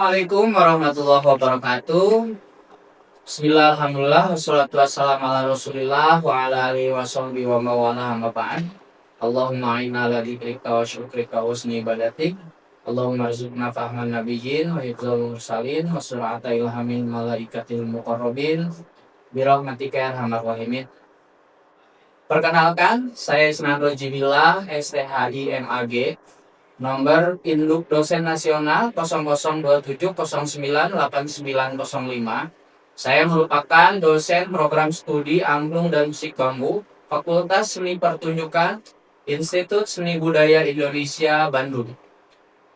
Assalamualaikum warahmatullahi wabarakatuh. Bismillah, alhamdulillah, wassalatu wassalamu ala rasulillah wa ala alihi wa sahbihi wa mawala amma ba'd. Allahumma inna ala dzikrika wa syukrika wa husni ibadatik. Allahumma rizukna fahman nabiyyin wa hifzal mursalin wa surata ilhamin malaikatil muqarrabin birahmatika ya arhamar rahimin. Perkenalkan, saya Isnandro Jibillah, STHI MAG, nomor induk dosen nasional 0027098905. Saya merupakan dosen program studi angklung dan musik bambu, Fakultas Seni Pertunjukan, Institut Seni Budaya Indonesia, Bandung.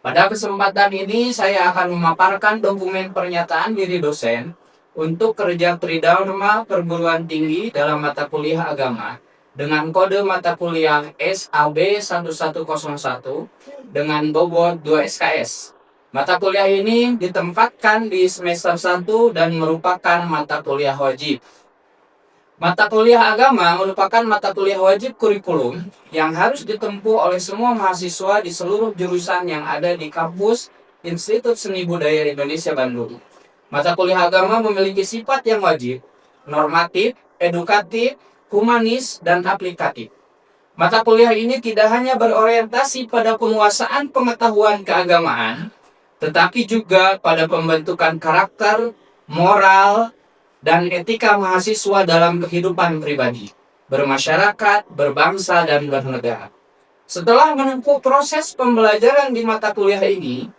Pada kesempatan ini saya akan memaparkan dokumen pernyataan diri dosen untuk kerja tridharma perguruan tinggi dalam mata kuliah agama dengan kode mata kuliah SAB 1101 dengan bobot 2 SKS. Mata kuliah ini ditempatkan di semester 1 dan merupakan mata kuliah wajib. Mata kuliah agama merupakan mata kuliah wajib kurikulum yang harus ditempuh oleh semua mahasiswa di seluruh jurusan yang ada di kampus Institut Seni Budaya Indonesia Bandung. Mata kuliah agama memiliki sifat yang wajib, normatif, edukatif, humanis, dan aplikatif. Mata kuliah ini tidak hanya berorientasi pada penguasaan pengetahuan keagamaan, tetapi juga pada pembentukan karakter, moral, dan etika mahasiswa dalam kehidupan pribadi, bermasyarakat, berbangsa, dan bernegara. Setelah menempuh proses pembelajaran di mata kuliah ini,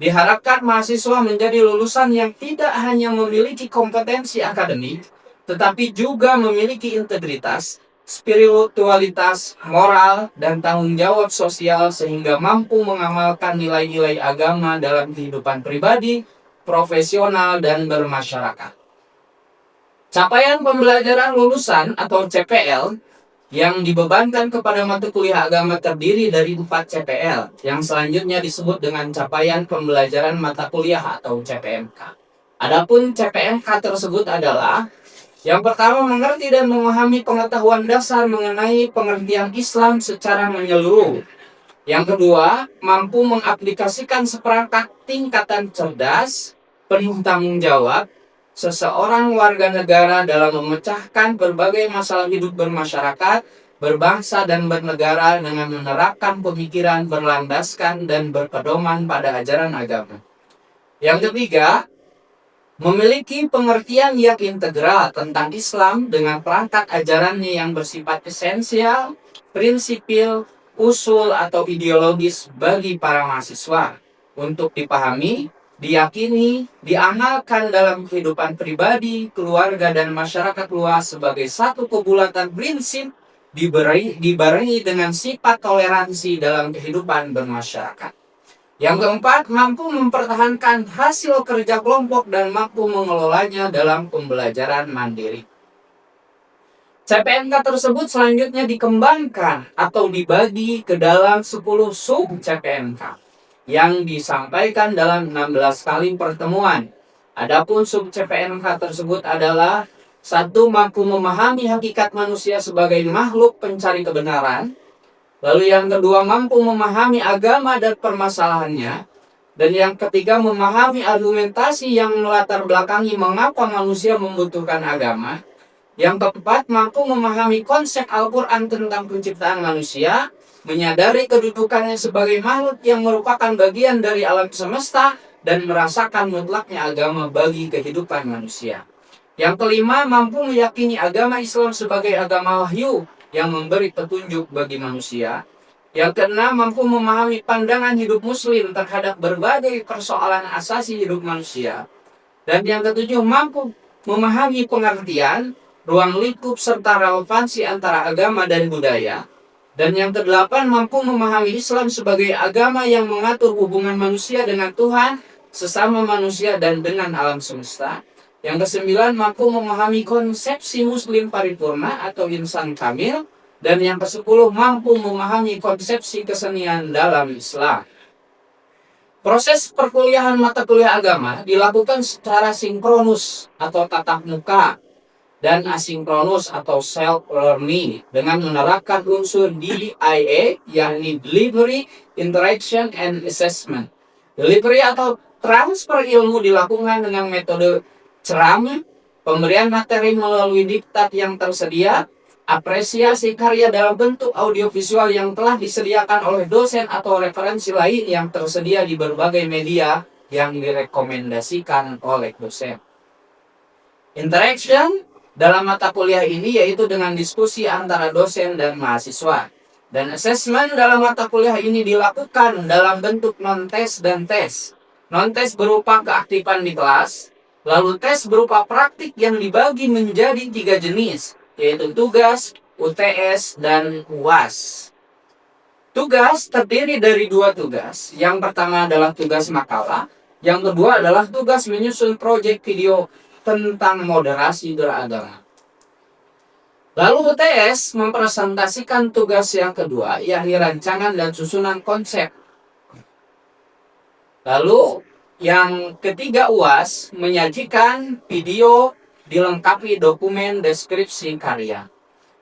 diharapkan mahasiswa menjadi lulusan yang tidak hanya memiliki kompetensi akademik, tetapi juga memiliki integritas, spiritualitas, moral, dan tanggung jawab sosial sehingga mampu mengamalkan nilai-nilai agama dalam kehidupan pribadi, profesional, dan bermasyarakat. Capaian pembelajaran lulusan atau CPL yang dibebankan kepada mata kuliah agama terdiri dari 4 CPL yang selanjutnya disebut dengan capaian pembelajaran mata kuliah atau CPMK. Adapun CPMK tersebut adalah yang pertama, mengerti dan memahami pengetahuan dasar mengenai pengertian Islam secara menyeluruh. Yang kedua, mampu mengaplikasikan seperangkat tingkatan cerdas, penuh tanggung jawab, seseorang warga negara dalam memecahkan berbagai masalah hidup bermasyarakat, berbangsa, dan bernegara dengan menerapkan pemikiran berlandaskan dan berpedoman pada ajaran agama. Yang ketiga, memiliki pengertian yang integral tentang Islam dengan perangkat ajarannya yang bersifat esensial, prinsipil, usul, atau ideologis bagi para mahasiswa untuk dipahami, diyakini, diamalkan dalam kehidupan pribadi, keluarga, dan masyarakat luas sebagai satu kebulatan prinsip dibarengi dengan sifat toleransi dalam kehidupan bermasyarakat. Yang keempat, mampu mempertahankan hasil kerja kelompok dan mampu mengelolanya dalam pembelajaran mandiri. CPMK tersebut selanjutnya dikembangkan atau dibagi ke dalam 10 sub CPMK yang disampaikan dalam 16 kali pertemuan. Adapun sub CPMK tersebut adalah 1. Mampu memahami hakikat manusia sebagai makhluk pencari kebenaran. Lalu yang kedua, mampu memahami agama dan permasalahannya. Dan yang ketiga, memahami argumentasi yang melatar belakangi mengapa manusia membutuhkan agama. Yang keempat, mampu memahami konsep Al-Quran tentang penciptaan manusia, menyadari kedudukannya sebagai makhluk yang merupakan bagian dari alam semesta, dan merasakan mutlaknya agama bagi kehidupan manusia. Yang kelima, mampu meyakini agama Islam sebagai agama wahyu yang memberi petunjuk bagi manusia. Yang keenam, mampu memahami pandangan hidup muslim terhadap berbagai persoalan asasi hidup manusia. Dan yang ketujuh, mampu memahami pengertian, ruang lingkup, serta relevansi antara agama dan budaya. Dan yang kedelapan, mampu memahami Islam sebagai agama yang mengatur hubungan manusia dengan Tuhan, sesama manusia, dan dengan alam semesta. Yang kesembilan, mampu memahami konsepsi muslim paripurna atau insan kamil. Dan yang kesepuluh, mampu memahami konsepsi kesenian dalam Islam. Proses perkuliahan mata kuliah agama dilakukan secara sinkronus atau tatap muka dan asinkronus atau self-learning dengan menerapkan unsur DIA, yakni Delivery, Interaction, and Assessment. Delivery atau Transfer ilmu dilakukan dengan metode ceramah, pemberian materi melalui diktat yang tersedia, apresiasi karya dalam bentuk audiovisual yang telah disediakan oleh dosen atau referensi lain yang tersedia di berbagai media yang direkomendasikan oleh dosen. Interaction dalam mata kuliah ini yaitu dengan diskusi antara dosen dan mahasiswa. Dan assessment dalam mata kuliah ini dilakukan dalam bentuk non-tes dan tes. Non-tes berupa keaktifan di kelas, lalu tes berupa praktik yang dibagi menjadi 3 jenis, yaitu tugas, UTS, dan UAS. Tugas terdiri dari 2 tugas. Yang pertama adalah tugas makalah, yang kedua adalah tugas menyusun proyek video tentang moderasi beragama. Lalu UTS mempresentasikan tugas yang kedua, yakni rancangan dan susunan konsep. Lalu yang ketiga UAS menyajikan video dilengkapi dokumen deskripsi karya.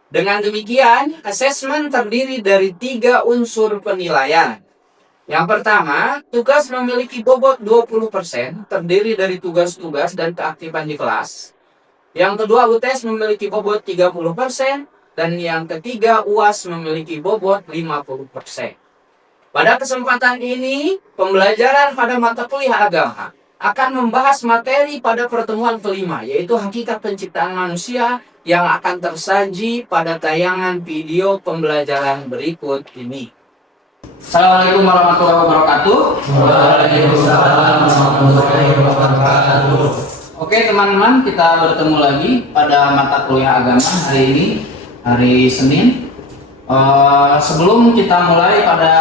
Dengan demikian, asesmen terdiri dari 3 unsur penilaian. Yang pertama, tugas memiliki bobot 20%, terdiri dari tugas-tugas dan keaktifan di kelas. Yang kedua, UTS memiliki bobot 30%, dan yang ketiga, UAS memiliki bobot 50%. Pada kesempatan ini, pembelajaran pada mata kuliah agama akan membahas materi pada pertemuan kelima, yaitu hakikat penciptaan manusia yang akan tersaji pada tayangan video pembelajaran berikut ini. Assalamualaikum warahmatullahi wabarakatuh. Waalaikumsalam warahmatullahi wabarakatuh. Oke teman-teman, kita bertemu lagi pada mata kuliah agama hari ini, hari Senin. Sebelum kita mulai pada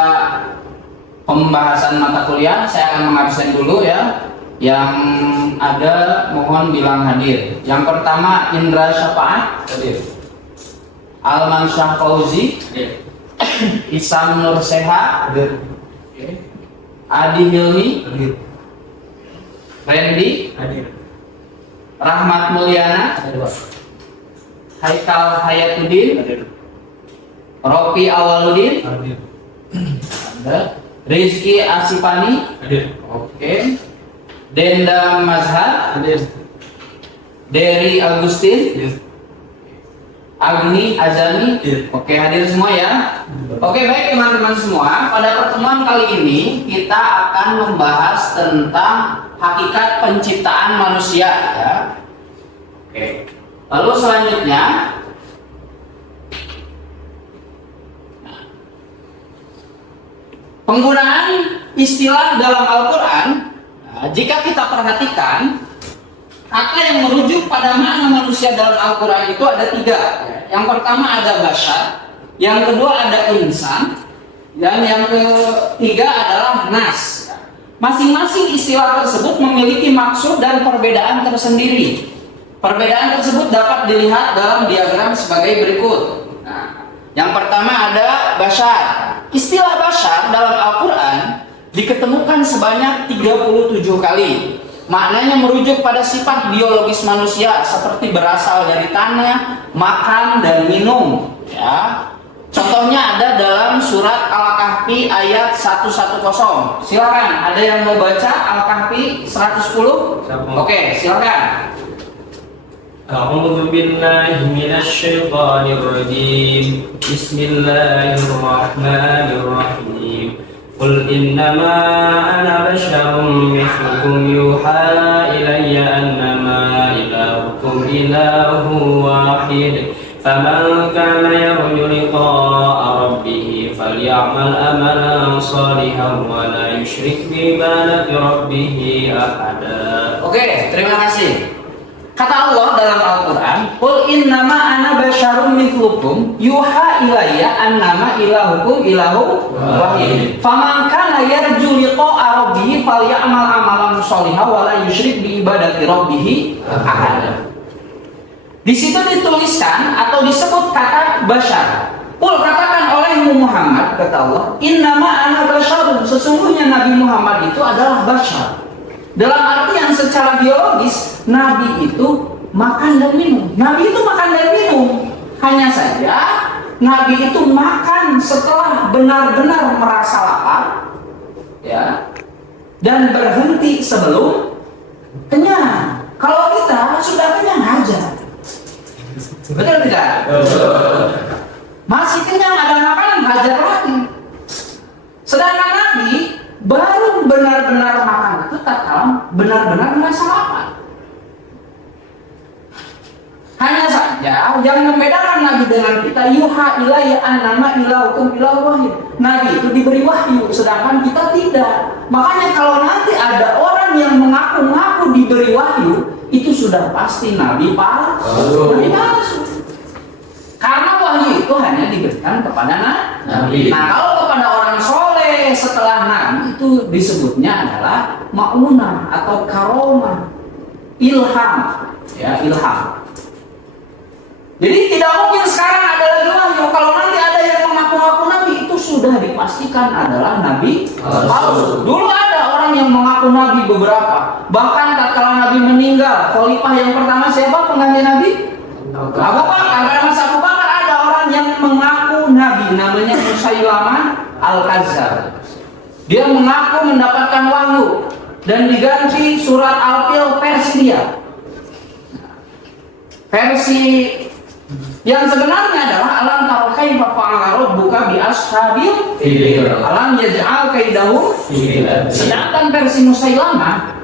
pembahasan mata kuliah, saya akan mengabsen dulu ya. Yang ada mohon bilang hadir. Yang pertama Indra Syafaat hadir. Alman Syah Fauzi hadir. Isam Nur Seha hadir. Adi Hilmi hadir. Randy hadir. Rahmat Mulyana hadir. Haikal Hayatuddin hadir. Ropi Awaludin hadir. Ada. Rizky Asipani hadir. Oke. Denda Mazhar hadir. Dery Agustin hadir. Agni Azami hadir. Oke, hadir semua ya. Oke, baik teman-teman semua. Pada pertemuan kali ini kita akan membahas tentang hakikat penciptaan manusia ya. Oke. Lalu selanjutnya penggunaan istilah dalam Al-Quran, jika kita perhatikan, kata yang merujuk pada makna manusia dalam Al-Quran itu ada 3. Yang pertama ada bashar, yang kedua ada insan, dan yang ketiga adalah nas. Masing-masing istilah tersebut memiliki maksud dan perbedaan tersendiri. Perbedaan tersebut dapat dilihat dalam diagram sebagai berikut. Yang pertama ada bashar. Istilah bashar dalam Al-Quran diketemukan sebanyak 37 kali. Maknanya merujuk pada sifat biologis manusia seperti berasal dari tanah, makan, dan minum. Ya. Contohnya ada dalam surat Al-Kahfi ayat 110. Silakan, ada yang mau baca Al-Kahfi 110? Oke, silakan. A'udzu billahi minasy syaithanir rajim. Bismillahirrahmanirrahim. Qul innama ana basyarum mithlukum yuha ilayya annama ilahukum ilahu wahid. Faman kana yarju liqa'a rabbih falyamal amalan shalihan wa la yusyrik bi ibadati rabbih ahada. Oke, terima kasih. Kata Allah dalam Al-Quran, Qul innama ana basyarum mithlukum yuha ilayya annama ilahukum ilahu wahid. Faman kana yarju liqa'a rabbih falyamal amalan shalihan wa la yusyrik bi ibadati rabbih ahada. Di situ dituliskan atau disebut kata basyar. Qul, katakan olehmu Muhammad, kata Allah, innama ana basyarum, sesungguhnya Nabi Muhammad itu adalah basyar. Dalam artian secara biologis, Nabi itu makan dan minum. Nabi itu makan dan minum. Hanya saja, Nabi itu makan setelah benar-benar merasa lapar, ya. dan berhenti sebelum kenyang. Kalau kita sudah kenyang aja, betul tidak? Masih kenyang, ada makanan, hajar lagi. Sedangkan Nabi baru benar-benar makan itu tatkala benar-benar merasa lapar. Hanya saja yang membedakan Nabi dengan kita, yuha ilayya annama ilahukum ilahu wahid. Nabi itu diberi wahyu, sedangkan kita tidak. Makanya kalau nanti ada orang yang mengaku-ngaku diberi wahyu, itu sudah pasti Nabi palsu. Nabi palsu. Karena wahyu itu hanya diberikan kepada Nabi. Nah, kalau kepada orang soleh setelah Nabi itu disebutnya adalah ma'unah atau karomah, ilham, ya ilham. Jadi tidak mungkin sekarang ada lagi wahyu. Kalau nanti ada yang mengaku-ngaku Nabi, itu sudah dipastikan adalah Nabi palsu. Dulu ada orang yang mengaku Nabi beberapa. Bahkan tatkala Nabi meninggal, khalifah yang pertama siapa pengganti Nabi? Abu Bakar. Pada masa Abu Bakar ada orang yang mengaku Nabi, namanya Musailamah Al-Kadzdzab. Dia mengaku mendapatkan wahyu dan diganti surat Al-Fil versi dia. Versi yang sebenarnya adalah alam tara kaifa fa'ala rabbuka bi ashabil fil, alam yaj'al kaidahum fil. Sedangkan versi Musailamah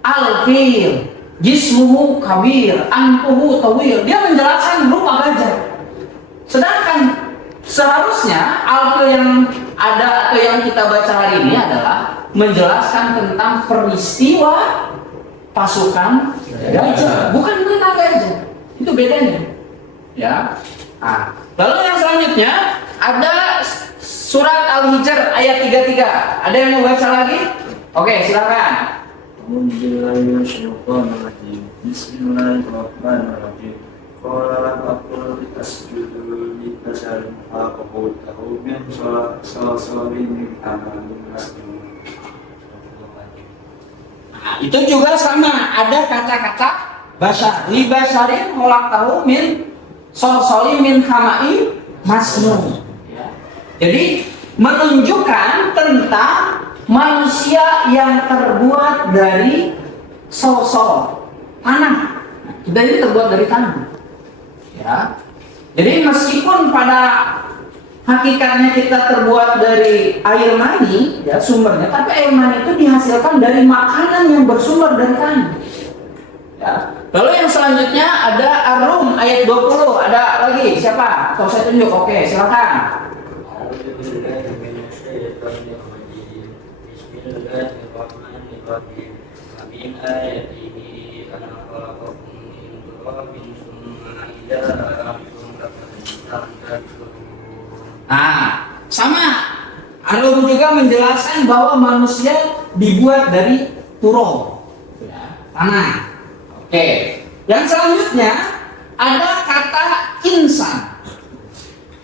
al-fil jismuhu kabir anfuhu tawil, dia menjelaskan berupa gajah. Sedangkan seharusnya al-fil yang ada atau yang kita baca hari ini adalah menjelaskan tentang peristiwa pasukan gajah, bukan tentang gajah. Itu bedanya, ya. Nah, lalu yang selanjutnya ada surat Al-Hijr ayat 33. Ada yang mau baca lagi? Oke, silakan. Bismillahirrahmanirrahim. Qala lam aqul tasjudu lillahi faqultahu min salasalin amalin masnun. Nah, itu juga sama, ada kata-kata basar, libasarin holak tahu min solsoli min hamai masnun. Jadi menunjukkan tentang manusia yang terbuat dari sol-sol, tanah. Kita ini terbuat dari tanah. Ya. Jadi meskipun pada hakikatnya kita terbuat dari air mani, ya sumbernya, tapi air mani itu dihasilkan dari makanan yang bersumber dari tanah. Ya. Lalu yang selanjutnya ada Ar-Rum ayat 20. Ada lagi siapa? Kalau saya tunjuk, oke, silakan. Bismillahirrahmanirrahim. Min ayatihi an khalaqakum min turabin tsumma idza antum tanshurun. Nah, sama. Ar-Rum juga menjelaskan bahwa manusia dibuat dari turab, ya, tanah. Oke. Yang selanjutnya ada kata insan.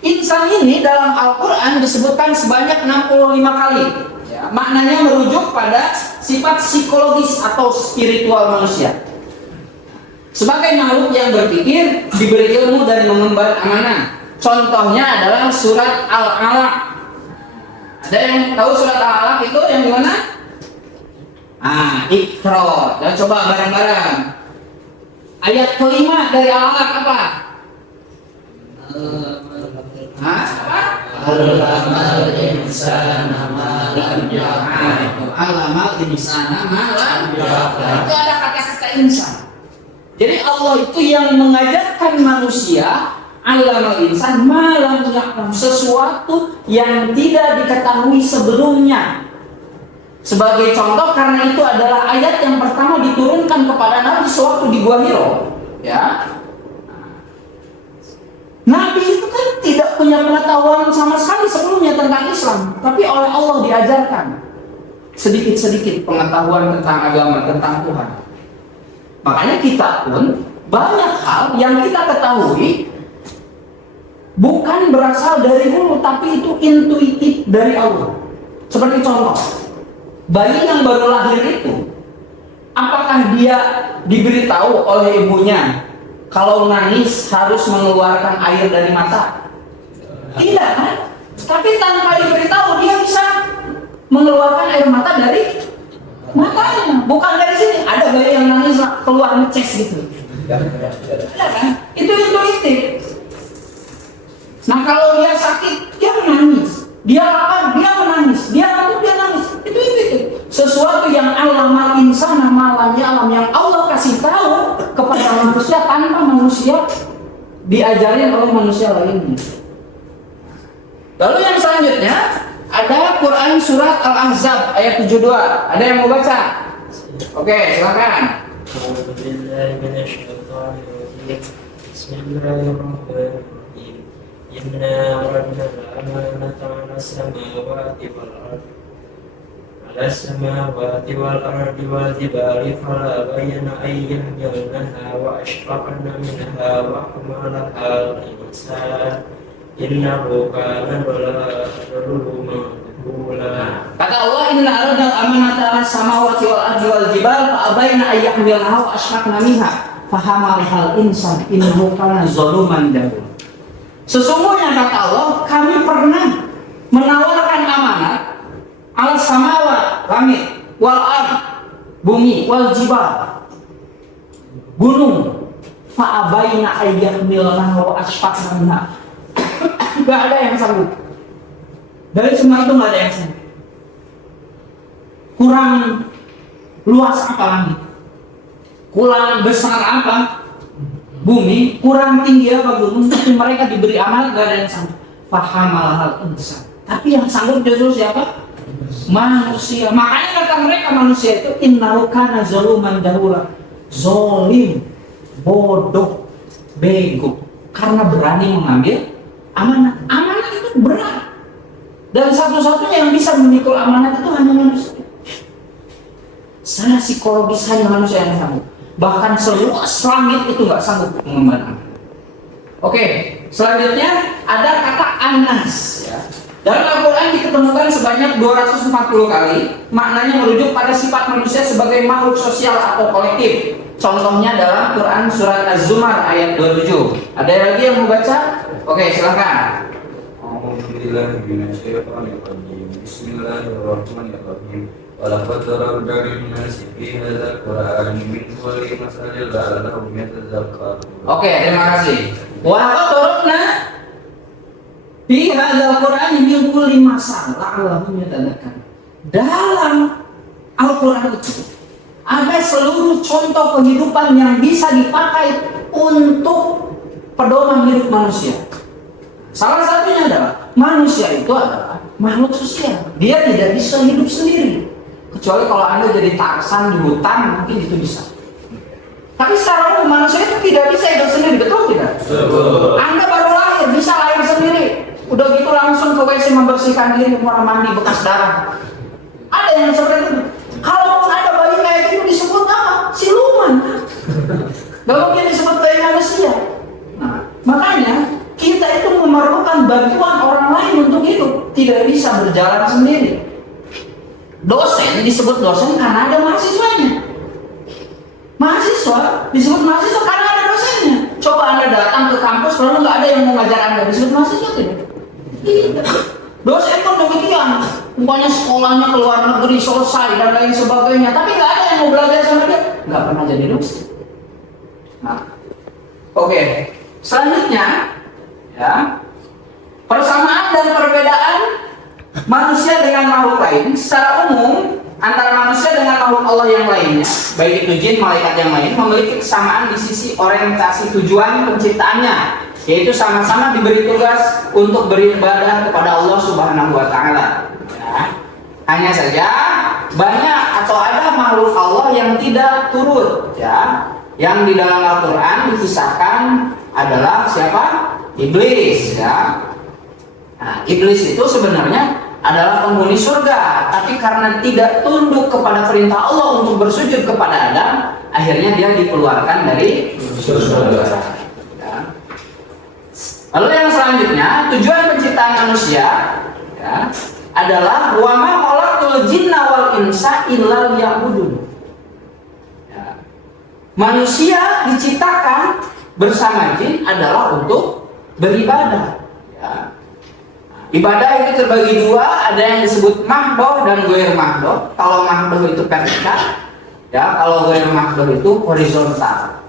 Insan ini dalam Al-Quran disebutkan sebanyak 65 kali. Ya, maknanya merujuk pada sifat psikologis atau spiritual manusia. Sebagai makhluk yang berpikir, diberi ilmu dan mengemban amanah. Contohnya adalah surat Al-Alaq. Ada yang tahu surat Al-Alaq itu yang gimana? Iqra. Dan coba bareng-bareng. Ayat kelima dari Al-Alaq apa? Alamal insana ma lam ya'lam. Alamal insana ma lam ya'lam. Itu ada kata-kata insan. Jadi Allah itu yang mengajarkan manusia alamal insan ma lam ya'lam, sesuatu yang tidak diketahui sebelumnya. Sebagai contoh, karena itu adalah ayat yang pertama diturunkan kepada Nabi sewaktu di Gua Hiro. Ya, Nabi itu kan tidak punya pengetahuan sama sekali sebelumnya tentang Islam, tapi oleh Allah diajarkan sedikit-sedikit pengetahuan tentang agama, tentang Tuhan. Makanya kita pun banyak hal yang kita ketahui bukan berasal dari hulu, tapi itu intuitif dari Allah. Seperti contoh, bayi yang baru lahir itu, apakah dia diberitahu oleh ibunya kalau nangis harus mengeluarkan air dari mata? Tidak kan? Tapi tanpa diberitahu dia bisa mengeluarkan air mata dari matanya, bukan dari sini. Ada bayi yang nangis keluar ngeces gitu. Ada kan? Itu intuitif. Nah kalau dia sakit, dia menangis. Dia lapar, dia menangis. Dia ngantuk, dia nangis. Itu intuitif. Sesuatu yang alamal insana malamnya alam yang Allah kasih tahu kepada manusia tanpa manusia diajarin oleh manusia lainnya. Lalu yang selanjutnya ada Quran surat Al-Ahzab ayat 72. Ada yang mau baca? Oke, silakan. أعوذ بالله من الشيطان الرجيم بسم الله الرحمن الرحيم إنا عرضنا الأمانة على السماوات والأرض والجبال فلا بين أن يحملنها وأشفقن منها وحملها الإنسان إنه كان ظلوما جهولا. Kata Allah, inna aradna al-amanata 'ala samawati wal ardi wal jibal fa abaina ay yahmilnaha wa ashfaqna minha fa hamalahal insan innahu kana zaluman jahula. Sesungguhnya kata Allah, kami pernah menawarkan amanat 'ala samawat, langit, wal ard, bumi, wal jibal, gunung, fa abaina ay yahmilnaha wa ashfaqna minha. Gak ada yang sanggup. Dari semua itu gak ada yang sanggup. Kurang luas apa langit? Kurang besar apa bumi? Kurang tinggi apa gunung? Tapi mereka diberi amanat, gak ada yang sanggup. Fahamal hal insan. Tapi yang sanggup justru siapa? Manusia. Makanya kata mereka manusia itu innahu kana zaluman jahula. Zolim, bodoh, bego. Karena berani mengambil amanat. Amanat itu berat. Dan satu-satunya yang bisa memikul amanat itu hanya manusia. Secara psikologis hanya manusia yang sanggup. Bahkan seluas langit itu nggak sanggup mengemban amanat. Oke, selanjutnya ada kata anas. Ya. Dalam Al-Quran diketemukan sebanyak 240 kali. Maknanya merujuk pada sifat manusia sebagai makhluk sosial atau kolektif. Contohnya dalam Quran surat Az-Zumar ayat 27. Ada lagi yang mau baca? Oke, silakan. Bismillahirrahmanirrahim. Walaqad darabna lin-nasi fi hadzal Qur'ani min kulli masalin la'allahum yatadhakkarun. Oke, terima kasih. Walaqad darabna fi hadzal Qur'ani min kulli masal la'allahum yatadhakkarun. Dalam Al-Qur'an itu ada seluruh contoh kehidupan yang bisa dipakai untuk pedoman hidup manusia. Salah satunya adalah manusia itu adalah makhluk sosial. Dia tidak bisa hidup sendiri. Kecuali kalau Anda jadi Tarzan di hutan, mungkin itu bisa. Tapi secara umum manusia itu tidak bisa hidup sendiri, betul tidak? Betul. Anda baru lahir, bisa lahir sendiri. Udah gitu langsung ke WC membersihkan diri, mau mandi bekas darah. Ada yang seperti itu. Kalau ada bayi kayak gitu disebut apa? Siluman. Gak mungkin disebut bayi manusia. Nah, makanya kita itu memerlukan bantuan orang lain untuk hidup. Tidak bisa berjalan sendiri. Dosen disebut dosen karena ada mahasiswanya. Mahasiswa disebut mahasiswa karena ada dosennya. Coba Anda datang ke kampus lalu nggak ada yang mau ngajar Anda, disebut mahasiswa tidak? Tidak. Dosen pun demikian. Bukannya sekolahnya ke luar negeri selesai dan lain sebagainya, tapi nggak ada yang mau belajar sama dia, nggak pernah jadi dosen. Nah, oke. Selanjutnya, ya, persamaan dan perbedaan manusia dengan makhluk lain secara umum antara manusia dengan makhluk Allah yang lainnya, baik itu jin, malaikat yang lain, memiliki kesamaan di sisi orientasi tujuan penciptaannya, yaitu sama-sama diberi tugas untuk beribadah kepada Allah Subhanahu wa Ta'ala. Ya. Hanya saja banyak atau ada makhluk Allah yang tidak turut, ya, yang di dalam Al-Quran dikisahkan adalah siapa? Iblis, ya. Nah, iblis itu sebenarnya adalah penghuni surga, tapi karena tidak tunduk kepada perintah Allah untuk bersujud kepada Adam, akhirnya dia dikeluarkan dari surga. Ya. Lalu yang selanjutnya, tujuan penciptaan manusia, ya, adalah wa ma khalaqtul jinna wal insa illa liya'budun. Ya. Manusia diciptakan bersama jin adalah untuk beribadah. Ya. Ibadah itu terbagi dua, ada yang disebut mahdoh dan goir mahdoh. Kalau mahdoh itu vertikal, ya, kalau goir mahdoh itu horizontal.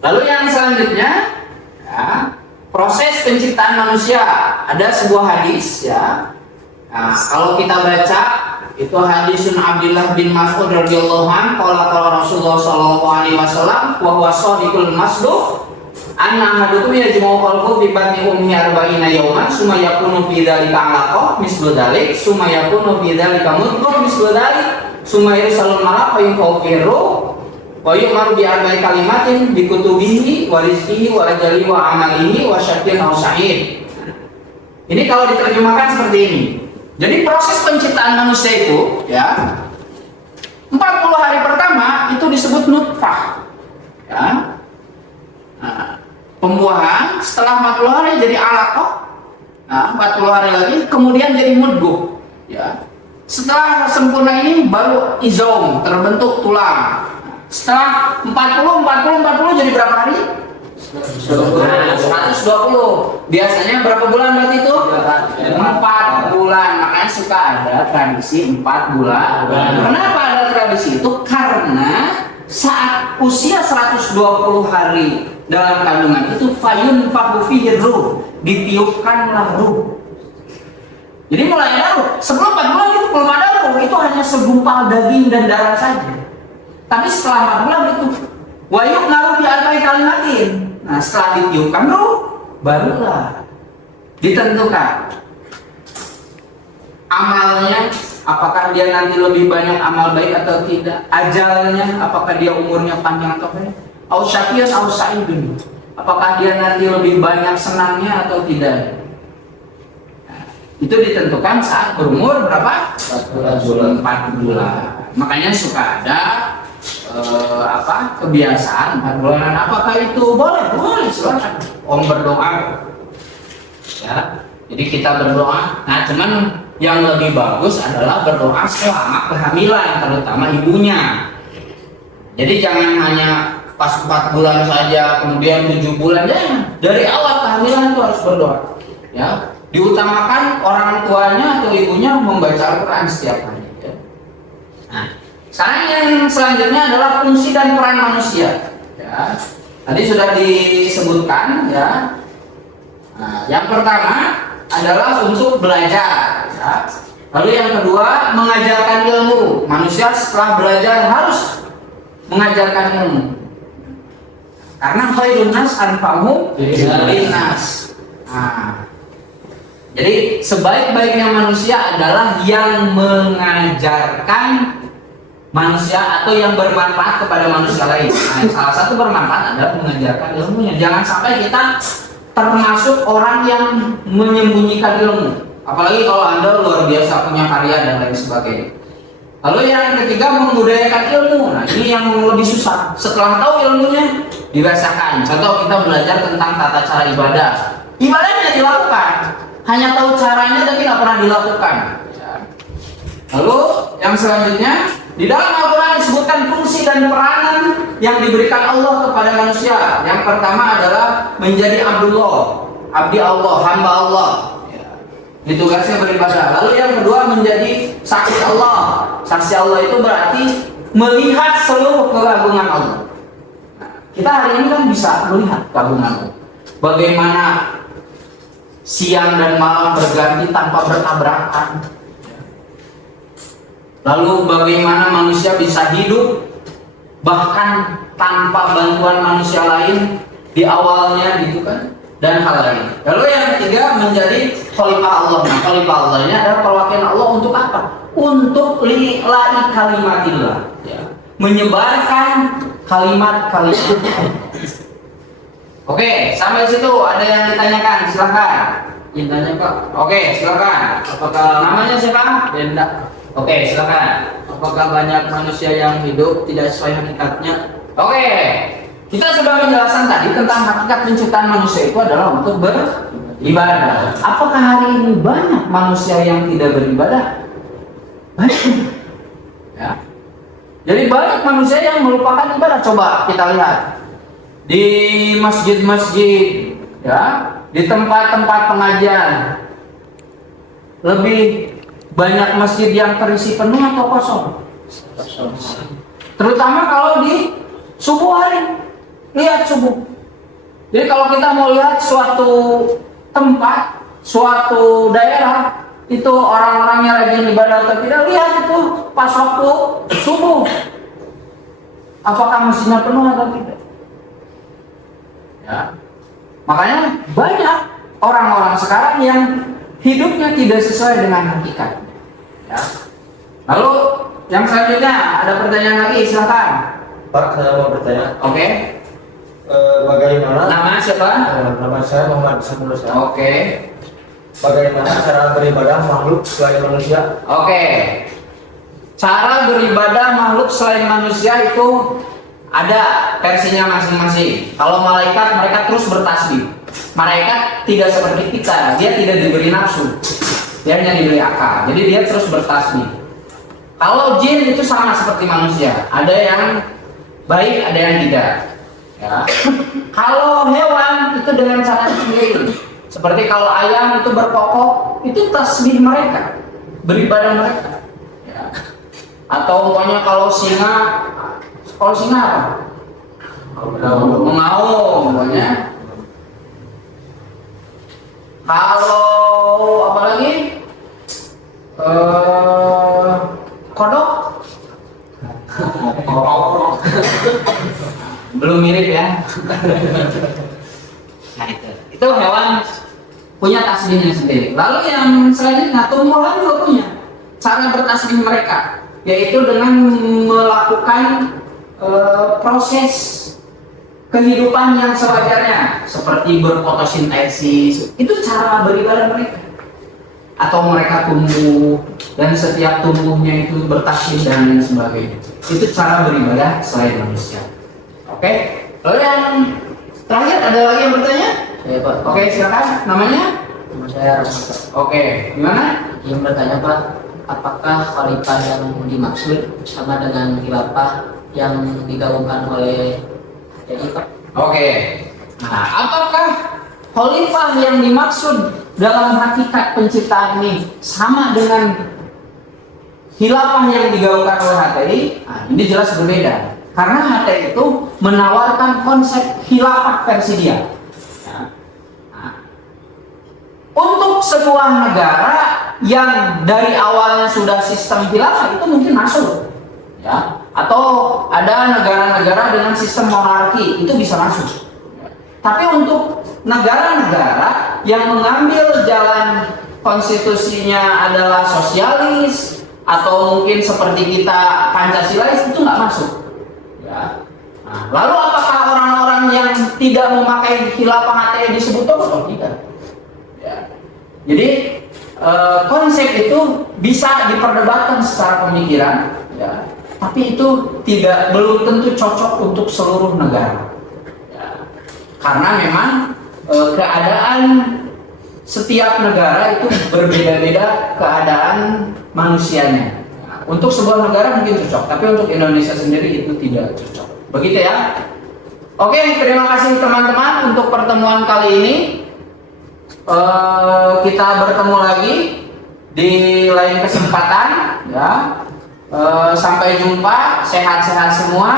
Lalu yang selanjutnya, ya, proses penciptaan manusia. Ada sebuah hadis, ya. Nah, kalau kita baca itu hadisun Abdullah bin Mas'ud radhiyallahu anhu, qala Rasulullah sallallahu alaihi wasallam wa huwa shadiqul masduq. Anna ahadukum yajma'u qalbu fi batni ummi arba'ina yawman summa yakunu fi dzalika 'alaqah mislu dzalik summa yakunu fi dzalika mudghah mislu dzalik summa yursalul malak fa yunfaqiru wa yu'maru bi arba'i kalimatin bi kutubihi wa rizqihi wa ajalihi wa amalihi wa syaqiyyun aw sa'id. Ini kalau diterjemahkan seperti ini. Jadi proses penciptaan manusia itu, ya, 40 hari pertama itu disebut nutfah, ya. Nah, pembuahan, setelah 40 hari jadi alaqah. Nah, 40 hari lagi kemudian jadi mudghah, ya. Setelah sempurna ini baru izom, terbentuk tulang. Setelah 40 jadi berapa hari? 120. Biasanya berapa bulan berarti itu? 4 bulan. Makanya suka ada tradisi 4 bulan. Kenapa ada tradisi itu? Karena saat usia 120 hari dalam kandungan itu fayun fahufihi ruh, ditiupkanlah ruh. Jadi mulai ada ruh. Sebelum 4 bulan itu belum ada ruh, itu hanya segumpal daging dan darah saja. Tapi setelah 4 bulan itu wayuk naruh di arba'i kalimatin. Nah, setelah ditiupkan ruh, barulah ditentukan amalnya, apakah dia nanti lebih banyak amal baik atau tidak, ajalnya, apakah dia umurnya panjang atau pendek, au syaqiyyun au sa'idun, apakah dia nanti lebih banyak senangnya atau tidak. Nah, itu ditentukan saat berumur berapa? 4 bulan. Makanya suka ada kebiasaan 4 bulanan. Apakah itu boleh? Boleh, silakan. Om berdoa, ya. Jadi kita berdoa. Nah, cuman yang lebih bagus adalah berdoa selama kehamilan, terutama ibunya. Jadi jangan hanya pas 4 bulan saja, kemudian 7 bulan, ya. Dari awal kehamilan itu harus berdoa, ya. Diutamakan orang tuanya atau ibunya membaca Al-Quran setiap hari, ya. Nah, sekarang yang selanjutnya adalah fungsi dan peran manusia, ya. Tadi sudah disebutkan, ya. Nah, yang pertama adalah untuk belajar, ya. Lalu yang kedua mengajarkan ilmu. Manusia setelah belajar harus mengajarkan ilmu. Karena khairun nas anfa'uhum linnas. Nah, jadi sebaik-baiknya manusia adalah yang mengajarkan manusia atau yang bermanfaat kepada manusia lain. Nah, salah satu bermanfaat adalah mengajarkan ilmunya. Jangan sampai kita termasuk orang yang menyembunyikan ilmu. Apalagi kalau Anda luar biasa punya karya dan lain sebagainya. Lalu yang ketiga membudayakan ilmu. Nah, ini yang lebih susah. Setelah tahu ilmunya dirasakan. Contoh kita belajar tentang tata cara ibadah. Ibadah tidak dilakukan, hanya tahu caranya tapi nggak pernah dilakukan. Lalu yang selanjutnya di dalam Al-Quran disebutkan fungsi dan peranan yang diberikan Allah kepada manusia. Yang pertama adalah menjadi Abdullah, abdi Allah, hamba Allah. Ditugasnya beribadah. Lalu yang kedua menjadi saksi Allah. Saksi Allah itu berarti melihat seluruh keagungan Allah. Nah, kita hari ini kan bisa melihat keagungan Allah. Bagaimana siang dan malam berganti tanpa bertabrakan. Lalu bagaimana manusia bisa hidup bahkan tanpa bantuan manusia lain di awalnya, gitu kan, dan hal lain. Lalu yang ketiga menjadi khalifah Allah. Nah, khalifah Allah ini adalah perwakilan Allah untuk apa? Untuk li'la'i kalimatillah, ya. Menyebarkan kalimat-kalimat. Oke, sampai situ ada yang ditanyakan, silakan. Ditanya Pak. Oke, silakan. Apakah namanya siapa? Benda. Oke, silakan. Apakah banyak manusia yang hidup tidak sesuai hakikatnya? Oke, kita sudah menjelaskan tadi tentang hakikat penciptaan manusia itu adalah untuk beribadah. Apakah hari ini banyak manusia yang tidak beribadah? Banyak. Ya. Jadi banyak manusia yang melupakan ibadah. Coba kita lihat di masjid-masjid, ya, di tempat-tempat pengajian lebih banyak masjid yang terisi penuh atau kosong? Terutama kalau di subuh hari, lihat subuh. Jadi kalau kita mau lihat suatu tempat, suatu daerah, itu orang-orangnya rajin ibadah atau tidak, lihat itu pas waktu subuh. Apakah masjidnya penuh atau tidak? Ya. Makanya banyak orang-orang sekarang yang hidupnya tidak sesuai dengan hakikat. Ya. Lalu yang selanjutnya ada pertanyaan lagi, silakan. Pak, saya mau bertanya. Oke. Bagaimana? Nama siapa? Nama saya Muhammad Samulus. Oke. Bagaimana cara beribadah makhluk selain manusia? Oke. Cara beribadah makhluk selain manusia itu ada versinya masing-masing. Kalau malaikat, mereka terus bertasbih. Malaikat tidak seperti kita, dia tidak diberi nafsu, dia hanya diberi akal. Jadi dia terus bertasbih. Kalau jin itu sama seperti manusia, ada yang baik, ada yang tidak. Ya. Kalau hewan itu dengan cara sendiri. Seperti kalau ayam itu berkokok, itu tasbih mereka, beribadah mereka. Ya. Atau umpamanya kalau singa apa? Mengaum, umpamanya. Kalau apa lagi? Kodok? Belum mirip ya. Nah itu hewan punya tasbihnya sendiri. Lalu yang selanjutnya tumbuhan juga punya cara bertasbih mereka, yaitu dengan melakukan proses kehidupan yang sewajarnya, seperti berfotosintesis. Itu cara beribadah mereka. Atau mereka tumbuh dan setiap tumbuhnya itu bertasbih dan sebagainya. Itu cara beribadah selain manusia. Oke. Lalu yang terakhir ada lagi yang bertanya? Ya, Pak. Oke, silakan. Namanya? Nama saya Rahmat. Oke, gimana? Yang bertanya, Pak, apakah khalifah yang dimaksud sama dengan khilafah yang digabungkan oleh HTI, Pak? Oke. Nah, apakah khalifah yang dimaksud dalam hakikat penciptaan ini sama dengan khilafah yang digaungkan oleh HTI? Nah, ini jelas berbeda. Karena HTI itu menawarkan konsep khilafah versi dia. Nah, untuk sebuah negara yang dari awalnya sudah sistem khilafah itu mungkin masuk, ya. Atau ada negara-negara dengan sistem monarki itu bisa masuk. Tapi untuk negara-negara yang mengambil jalan konstitusinya adalah sosialis atau mungkin seperti kita Pancasilais, itu nggak masuk. Ya. Nah, lalu apakah orang-orang yang tidak memakai khilafah HTI disebut atau tidak? Ya. Jadi konsep itu bisa diperdebatkan secara pemikiran, ya. Tapi itu belum tentu cocok untuk seluruh negara. Ya. Karena memang keadaan setiap negara itu berbeda-beda keadaan manusianya. Untuk sebuah negara mungkin cocok, tapi untuk Indonesia sendiri itu tidak cocok. Begitu ya. Oke, terima kasih teman-teman untuk pertemuan kali ini. Kita bertemu lagi di lain kesempatan, ya. Sampai jumpa, sehat-sehat semua.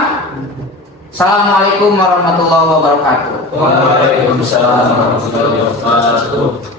Assalamualaikum warahmatullahi wabarakatuh. Waalaikumsalam warahmatullahi wabarakatuh.